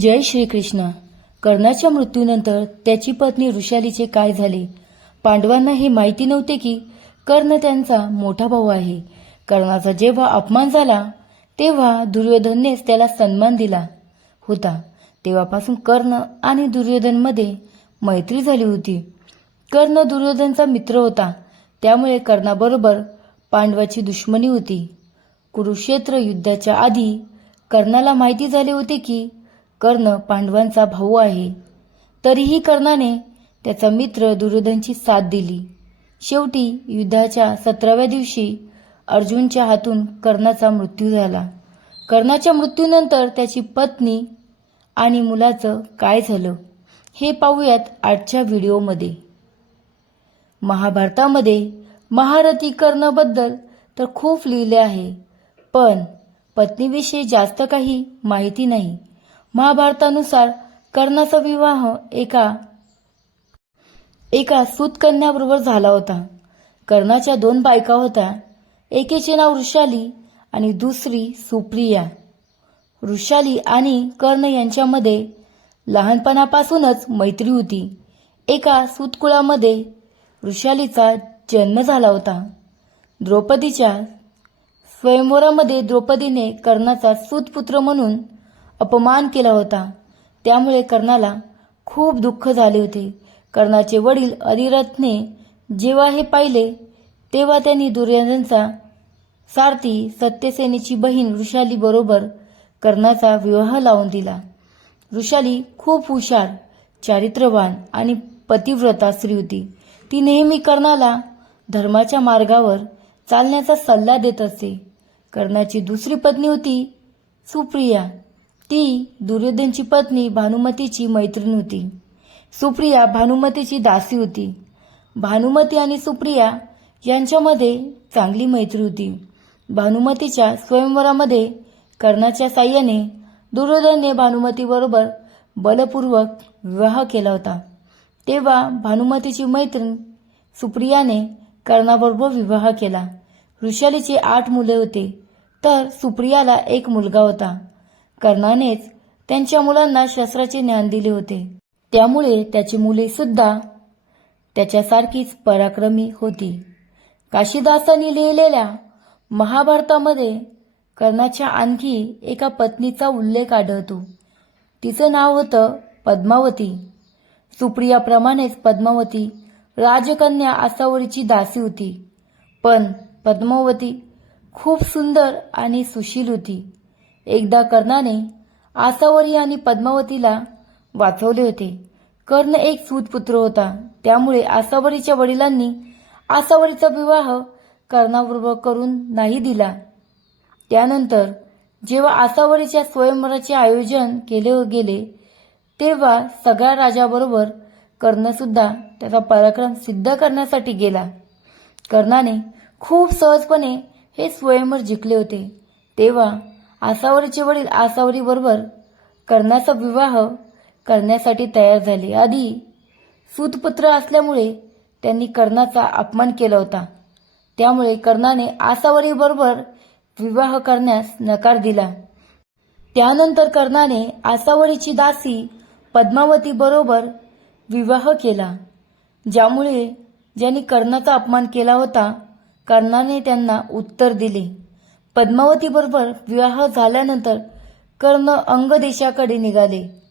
जय श्रीकृष्ण. कर्णाच्या मृत्यूनंतर त्याची पत्नी ऋषालीचे काय झाले? पांडवांना हे माहिती नव्हते की कर्ण त्यांचा मोठा भाऊ आहे. कर्णाचा जेव्हा अपमान झाला तेव्हा दुर्योधननेच त्याला सन्मान दिला होता. तेव्हापासून कर्ण आणि दुर्योधनमध्ये मैत्री झाली होती. कर्ण दुर्योधनचा मित्र होता. त्यामुळे कर्णाबरोबर पांडवाची दुश्मनी होती. कुरुक्षेत्र युद्धाच्या आधी कर्णाला माहिती झाले होते की कर्ण पांडवांचा भाऊ आहे. तरीही कर्णाने त्याचा मित्र दुर्योधनची साथ दिली. शेवटी युद्धाच्या सतराव्या दिवशी अर्जुनच्या हातून कर्णाचा मृत्यू झाला. कर्णाच्या मृत्यूनंतर त्याची पत्नी आणि मुलाचं काय झालं हे पाहूयात आजच्या व्हिडिओमध्ये. महाभारतामध्ये महारथी कर्णबद्दल तर खूप लिहिले आहे पण पत्नीविषयी जास्त काही माहिती नाही. महाभारतानुसार कर्णाचा विवाह एका एका सूतकन्याबरोबर झाला होता. कर्णाच्या दोन बायका होत्या. एकेचे नाव वृषाली आणि दुसरी सुप्रिया. वृषाली आणि कर्ण यांच्यामध्ये लहानपणापासूनच मैत्री होती. एका सूतकुळामध्ये वृषालीचा जन्म झाला होता. द्रौपदीच्या स्वयंवरामध्ये द्रौपदीने कर्णाचा सूतपुत्र म्हणून अपमान केला होता. त्यामुळे कर्णाला खूप दुःख झाले होते. कर्णाचे वडील अधिरथने जेव्हा हे पाहिले तेव्हा त्यांनी दुर्योधनचा सारथी सत्यसेनेची बहीण वृषाली बरोबर कर्णाचा विवाह लावून दिला. वृषाली खूप हुशार चारित्र्यवान आणि पतिव्रता स्त्री होती. ती नेहमी कर्णाला धर्माच्या मार्गावर चालण्याचा सल्ला देत असे. कर्णाची दुसरी पत्नी होती सुप्रिया. ती दुर्योधनची पत्नी भानुमतीची मैत्रीण होती. सुप्रिया भानुमतीची दासी होती. भानुमती आणि सुप्रिया यांच्यामध्ये चांगली मैत्री होती. भानुमतीच्या स्वयंवरामध्ये कर्णाच्या साह्याने दुर्योधनने भानुमतीबरोबर बलपूर्वक विवाह केला होता. तेव्हा भानुमतीची मैत्रीण सुप्रियाने कर्णाबरोबर विवाह केला. ऋषालीचे आठ मुले होते. तर सुप्रियाला एक मुलगा होता. कर्णानेच त्यांच्या मुलांना शस्त्राचे ज्ञान दिले होते. त्यामुळे त्याची मुले सुद्धा त्याच्यासारखीच पराक्रमी होती. काशीदासांनी लिहिलेल्या महाभारतामध्ये कर्णाच्या आणखी एका पत्नीचा उल्लेख आढळतो. तिचं नाव होतं पद्मावती. सुप्रियाप्रमाणेच पद्मावती राजकन्या आसावरीची दासी होती. पण पद्मावती खूप सुंदर आणि सुशील होती. एकदा कर्णाने आसावरी आणि पद्मावतीला वाचवले होते. कर्ण एक सूतपुत्र होता. त्यामुळे आसावरीच्या वडिलांनी आसावरीचा विवाह कर्णाबरोबर करून नाही दिला. त्यानंतर जेव्हा आसावरीच्या स्वयंवराचे आयोजन केले गेले तेव्हा सगळ्या राजाबरोबर कर्णसुद्धा त्याचा पराक्रम सिद्ध करण्यासाठी गेला. कर्णाने खूप सहजपणे हे स्वयंवर जिंकले होते. तेव्हा आसावरीचे वडील आसावरी बरोबर कर्णाचा विवाह करण्यासाठी तयार झाले. आधी सूतपुत्र असल्यामुळे त्यांनी कर्णाचा अपमान केला होता. त्यामुळे कर्णाने आसावरी बरोबर विवाह करण्यास नकार दिला. त्यानंतर कर्णाने आसावरीची दासी पद्मावती बरोबर विवाह केला ज्यामुळे ज्यांनी कर्णाचा अपमान केला होता कर्णाने त्यांना उत्तर दिले. पद्मावती बरोबर विवाह झाल्यानंतर कर्ण अंगदेशाकडे निघाले.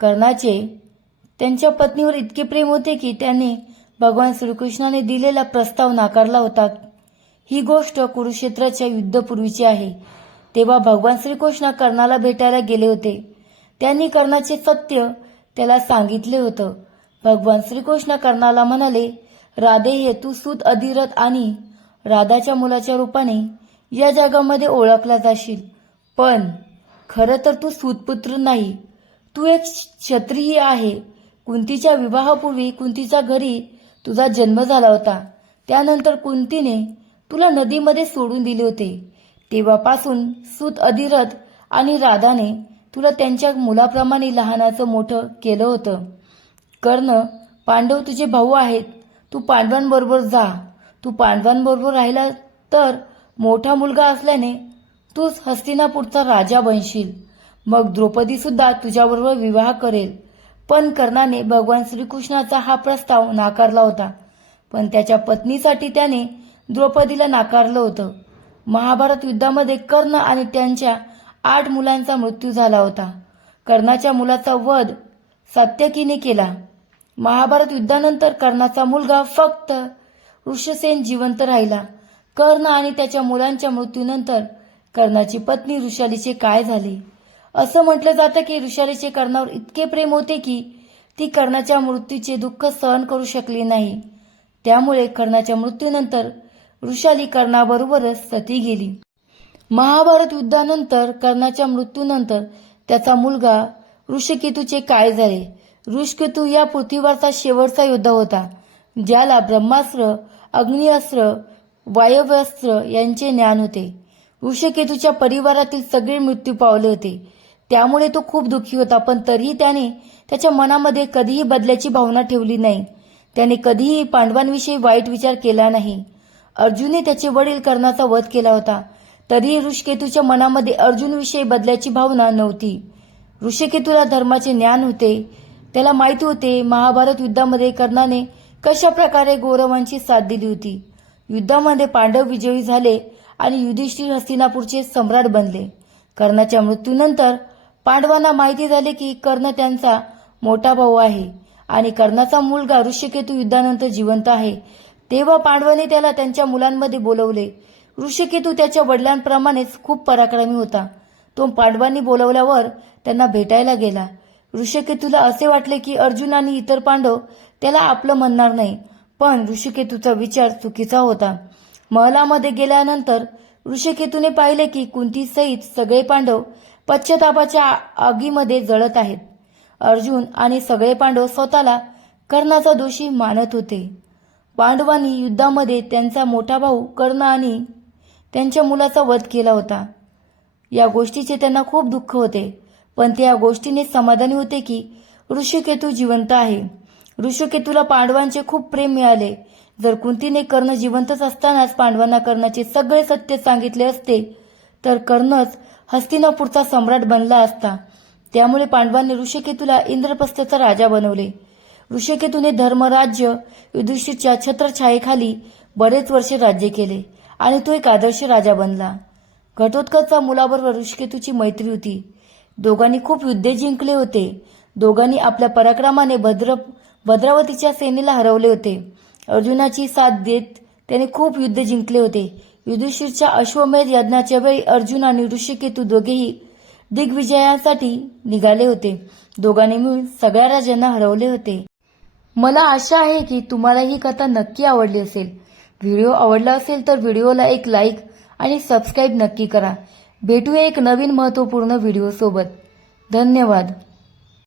कर्णाचे त्यांच्या पत्नीवर इतके प्रेम होते की त्याने भगवान श्रीकृष्णाने दिलेला प्रस्ताव नाकारला होता. ही गोष्ट कुरुक्षेत्राच्या युद्धपूर्वीची आहे. तेव्हा भगवान श्रीकृष्ण कर्णाला भेटायला गेले होते. त्यांनी कर्णाचे सत्य त्याला सांगितले होतं. भगवान श्रीकृष्ण कर्णाला म्हणाले राधे हे तू सूत अधिरथ आणि राधाच्या मुलाच्या रूपाने या जगामध्ये ओळखला जाशील. पण खरं तर तू सुतपुत्र नाही. तू एक क्षत्रिय आहे. कुंतीच्या विवाहापूर्वी कुंतीच्या घरी तुझा जन्म झाला होता. त्यानंतर कुंतीने तुला नदीमध्ये सोडून दिले होते. तेव्हापासून सुत अधिरथ आणि राधाने तुला त्यांच्या मुलाप्रमाणे लहानाचं मोठं केलं होतं. कर्ण पांडव तुझे भाऊ आहेत. तू पांडवांबरोबर जा. तू पांडवांबरोबर राहिला तर मोठा मुलगा असल्याने तूच हस्तिनापूरचा राजा बनशील. मग द्रौपदी सुद्धा तुझ्याबरोबर विवाह करेल. पण कर्णाने भगवान श्रीकृष्णाचा हा प्रस्ताव नाकारला होता. पण त्याच्या पत्नीसाठी त्याने द्रौपदीला नाकारलं होतं. महाभारत युद्धामध्ये कर्ण आणि त्यांच्या आठ मुलांचा मृत्यू झाला होता. कर्णाच्या मुलाचा वध सात्यकीने केला. महाभारत युद्धानंतर कर्णाचा मुलगा फक्त ऋषसेन जिवंत राहिला. कर्ण आणि त्याच्या मुलांच्या मृत्यूनंतर कर्णाची पत्नी ऋषालीचे काय झाले? असं म्हटलं जातं की ऋषालीचे कर्णावर इतके प्रेम होते की ती कर्णाच्या मृत्यूचे दुःख सहन करू शकली नाही. त्यामुळे कर्णाच्या मृत्यूनंतर ऋषाली कर्णाबरोबरच सती गेली. महाभारत युद्धानंतर कर्णाच्या मृत्यूनंतर त्याचा मुलगा ऋषकेतूचे काय झाले? ऋषकेतू या पृथ्वीवरचा शेवटचा योद्धा होता ज्याला ब्रह्मास्त्र अग्निअस्त्र वायव्यास्त्र यांचे ज्ञान होते. ऋषकेतूच्या परिवारातील सगळे मृत्यू पावले होते. त्यामुळे तो खूप दुःखी होता पण तरीही त्याने त्याच्या मनामध्ये कधीही बदल्याची भावना ठेवली नाही. त्याने कधीही पांडवांविषयी वाईट विचार केला नाही. अर्जुनने त्याचे वडील कर्णाचा वध केला होता. तरीही ऋषकेतूच्या मनामध्ये अर्जुनविषयी बदल्याची भावना नव्हती. ऋषकेतूला धर्माचे ज्ञान होते. त्याला माहिती होते महाभारत युद्धामध्ये कर्णाने कशा प्रकारे गौरवांची साथ दिली होती. युद्धामध्ये पांडव विजयी झाले आणि युधिष्ठिर हस्तिनापूरचे सम्राट बनले. कर्णाच्या मृत्यूनंतर पांडवांना माहिती झाले की कर्ण त्यांचा मोठा भाऊ आहे आणि कर्णाचा मुलगा ऋषिकेतू युद्धानंतर जिवंत आहे. तेव्हा पांडवाने त्याला त्यांच्या मुलांमध्ये बोलवले. ऋषिकेतू त्याच्या वडिलांप्रमाणेच खूप पराक्रमी होता. तो पांडवांनी बोलवल्यावर त्यांना भेटायला गेला. ऋषिकेतूला असे वाटले की अर्जुन आणि इतर पांडव त्याला आपलं म्हणणार नाही. पण ऋषिकेतूचा विचार चुकीचा होता. महलामध्ये गेल्यानंतर ऋषिकेतूने पाहिले की कुंती सहित सगळे पांडव पश्चातापाच्या आगीमध्ये जळत आहेत. अर्जुन आणि सगळे पांडव स्वतःला कर्णाचा दोषी मानत होते. पांडवांनी युद्धामध्ये त्यांचा मोठा भाऊ कर्ण आणि त्यांच्या मुलाचा वध केला होता. या गोष्टीचे त्यांना खूप दुःख होते. पण ते या गोष्टीने समाधानी होते की ऋषिकेतू जिवंत आहे. ऋषिकेतूला पांडवांचे खूप प्रेम मिळाले. जर कुंतीने कर्ण जिवंतच असतानाच पांडवांना कर्णाचे सगळे सत्य सांगितले असते तर कर्णच हस्तिनापूरचा सम्राट बनला असता. त्यामुळे पांडवांनी ऋषिकेतूला इंद्रप्रस्थाचा राजा बनवले. ऋषिकेतूने धर्मराज्य युधिष्ठिरच्या छत्रछायेखाली बरेच वर्षे राज्य केले आणि तो एक आदर्श राजा बनला. घटोत्कचच्या मुलाबरोबर ऋषिकेतूची मैत्री होती. दोघांनी खूप युद्धे जिंकले होते. दोघांनी आपल्या पराक्रमाने भद्र भद्रावतीच्या सेनेला हरवले होते. अर्जुनाची साथ देत त्याने खूप युद्ध जिंकले होते. युधिष्ठिरच्या अश्वमेध यज्ञाच्या वेळी अर्जुन आणि ऋषिकेतू दोघेही दिग्विजयासाठी निघाले होते. दोघांनी मिळून सगळ्या राजांना हरवले होते. मला आशा आहे की तुम्हाला ही कथा नक्की आवडली असेल. व्हिडिओ आवडला असेल तर व्हिडिओला एक लाईक आणि सबस्क्राईब नक्की करा. भेटूया एक नवीन महत्त्वपूर्ण व्हिडिओ सोबत धन्यवाद.